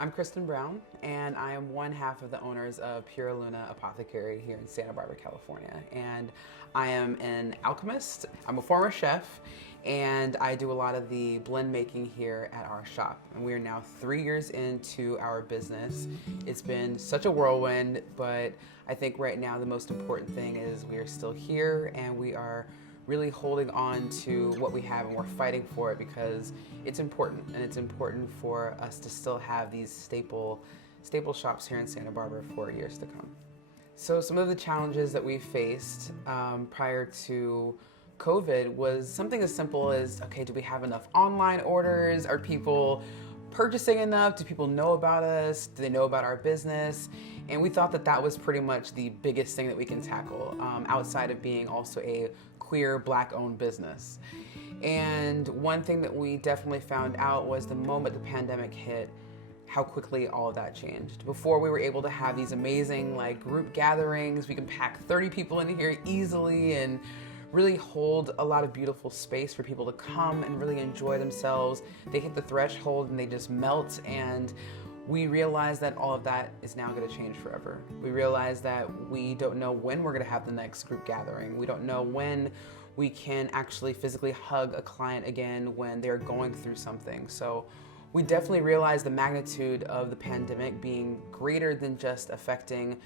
I'm Kristen Brown, and I am one half of the owners of Pura Luna Apothecary here in Santa Barbara, California. And I am an alchemist, I'm a former chef, and I do a lot of the blend making here at our shop. And we are now 3 years into our business. It's been such a whirlwind, but I think right now the most important thing is we are still here and we are really holding on to what we have, and we're fighting for it because it's important, and it's important for us to still have these staple shops here in Santa Barbara for years to come. So some of the challenges that we faced prior to COVID was something as simple as, okay, do we have enough online orders? Are people purchasing enough? Do people know about us? Do they know about our business? And we thought that that was pretty much the biggest thing that we can tackle, outside of being also a queer, Black-owned business. And one thing that we definitely found out was the moment the pandemic hit, how quickly all of that changed. Before, we were able to have these amazing group gatherings. We can pack 30 people in here easily and really hold a lot of beautiful space for people to come and really enjoy themselves. They hit the threshold and they just melt, and we realize that all of that is now going to change forever. We realize that we don't know when we're going to have the next group gathering. We don't know when we can actually physically hug a client again when they're going through something. So we definitely realize the magnitude of the pandemic being greater than just affecting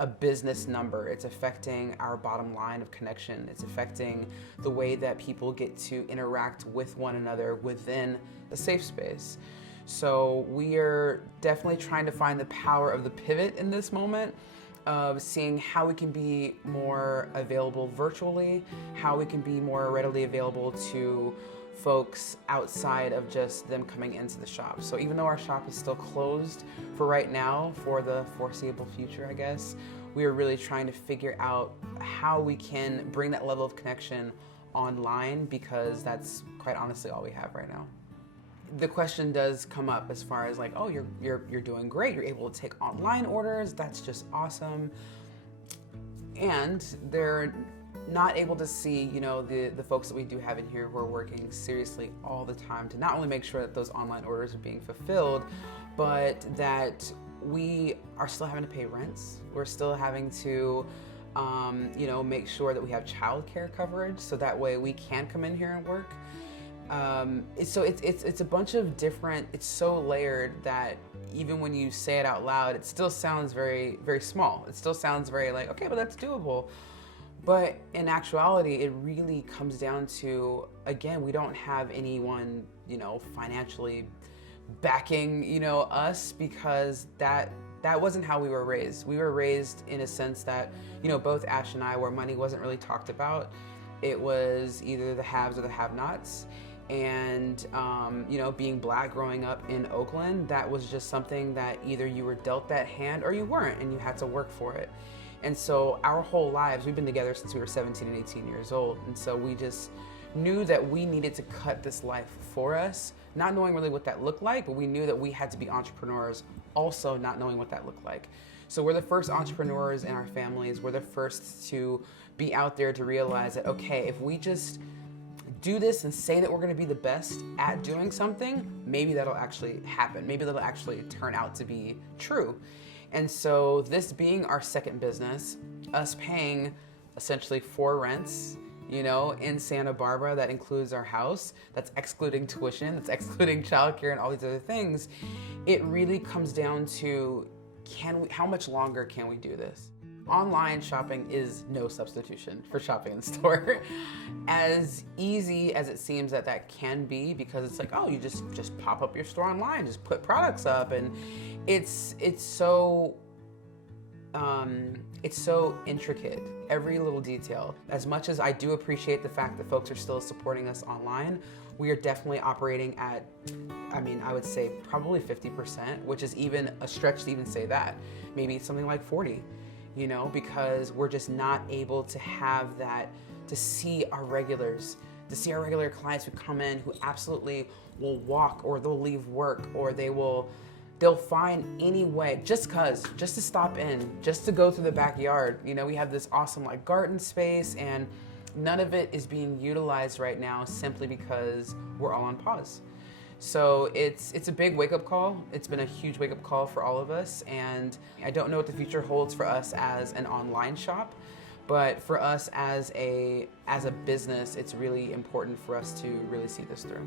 a business number. It's affecting our bottom line of connection. It's affecting the way that people get to interact with one another within a safe space. So we are definitely trying to find the power of the pivot in this moment, of seeing how we can be more available virtually, how we can be more readily available to folks outside of just them coming into the shop. So even though our shop is still closed for right now, for the foreseeable future, I guess, we are really trying to figure out how we can bring that level of connection online, because that's quite honestly all we have right now. The question does come up as far as oh, you're doing great. You're able to take online orders. That's just awesome. And they're not able to see, the folks that we do have in here who are working seriously all the time to not only make sure that those online orders are being fulfilled, but that we are still having to pay rents. We're still having to, make sure that we have childcare coverage, so that way we can come in here and work. It's a bunch of different, it's so layered that even when you say it out loud, it still sounds very, very small. It still sounds very okay, but that's doable. But in actuality, it really comes down to, again, we don't have anyone, financially backing, us, because that wasn't how we were raised. We were raised in a sense that, both Ash and I, where money wasn't really talked about. It was either the haves or the have-nots. And, being Black growing up in Oakland, that was just something that either you were dealt that hand or you weren't, and you had to work for it. And so our whole lives, we've been together since we were 17 and 18 years old. And so we just knew that we needed to cut this life for us, not knowing really what that looked like, but we knew that we had to be entrepreneurs, also not knowing what that looked like. So we're the first entrepreneurs in our families. We're the first to be out there to realize that, okay, if we just do this and say that we're going to be the best at doing something, maybe that'll actually happen. Maybe that'll actually turn out to be true. And so this being our second business, us paying essentially 4 rents, in Santa Barbara, that includes our house, that's excluding tuition, that's excluding childcare and all these other things, it really comes down to, how much longer can we do this? Online shopping is no substitution for shopping in store. As easy as it seems that can be, because it's oh, you just pop up your store online, just put products up, and it's so intricate, every little detail. As much as I do appreciate the fact that folks are still supporting us online, we are definitely operating at, I would say probably 50%, which is even a stretch to even say that. Maybe something like 40. Because we're just not able to have that, to see our regular clients who come in, who absolutely will walk, or they'll leave work, or they'll find any way, just to stop in, just to go through the backyard. We have this awesome garden space, and none of it is being utilized right now simply because we're all on pause. So it's a big wake-up call. It's been a huge wake-up call for all of us, and I don't know what the future holds for us as an online shop, but for us as a business, it's really important for us to really see this through.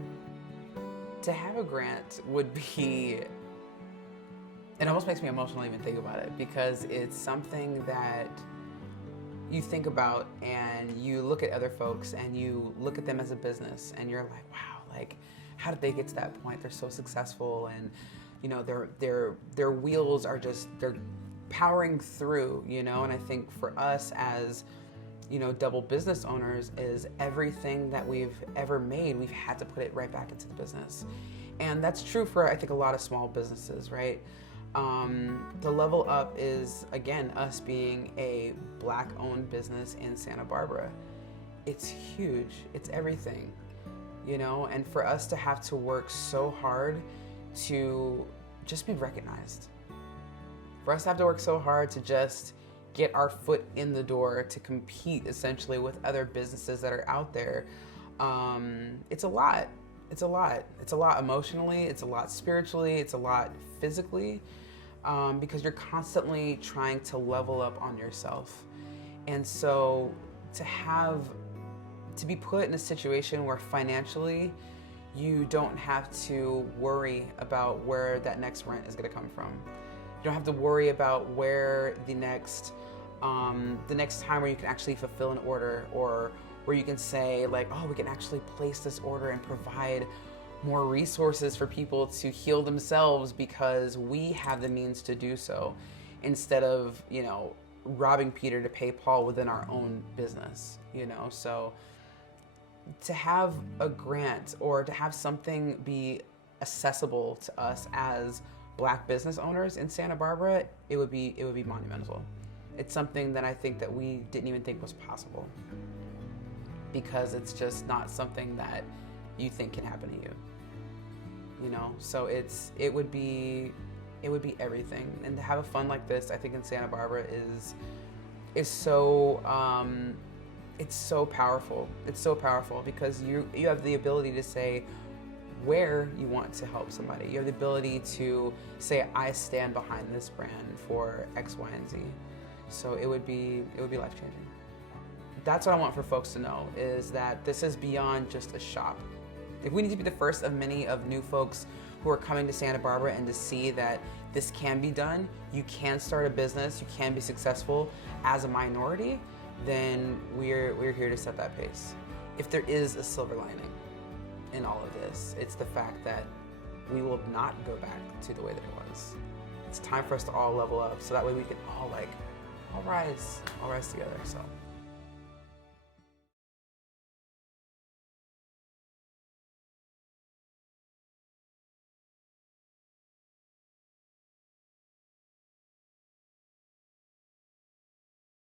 To have a grant would be, it almost makes me emotional even think about it, because it's something that you think about and you look at other folks and you look at them as a business and you're like, wow, like, how did they get to that point? They're so successful, and you know, their wheels are just, they're powering through, you know. And I think for us as, you know, double business owners, is everything that we've ever made, we've had to put it right back into the business. And that's true for, I think, a lot of small businesses, right? The level up is, again, us being a Black-owned business in Santa Barbara. It's huge, it's everything, you know? And for us to have to work so hard to just be recognized, for us to have to work so hard to just get our foot in the door, to compete essentially with other businesses that are out there, it's a lot. It's a lot. It's a lot emotionally, it's a lot spiritually, it's a lot physically, because you're constantly trying to level up on yourself. And so to be put in a situation where financially you don't have to worry about where that next rent is going to come from. You don't have to worry about where the next time where you can actually fulfill an order, or where you can say like, oh, we can actually place this order and provide more resources for people to heal themselves because we have the means to do so, instead of, you know, robbing Peter to pay Paul within our own business, you know. So to have a grant or to have something be accessible to us as Black business owners in Santa Barbara, it would be monumental. It's something that I think that we didn't even think was possible, because it's just not something that you think can happen to you, you know. So it would be everything. And to have a fund like this, I think, in Santa Barbara is so it's so powerful. It's so powerful because you have the ability to say where you want to help somebody. You have the ability to say, I stand behind this brand for X, Y, and Z. So it would be life-changing. That's what I want for folks to know, is that this is beyond just a shop. If we need to be the first of many of new folks who are coming to Santa Barbara and to see that this can be done, you can start a business, you can be successful as a minority, then we're here to set that pace. If there is a silver lining in all of this, it's the fact that we will not go back to the way that it was. It's time for us to all level up, so that way we can all rise together. So.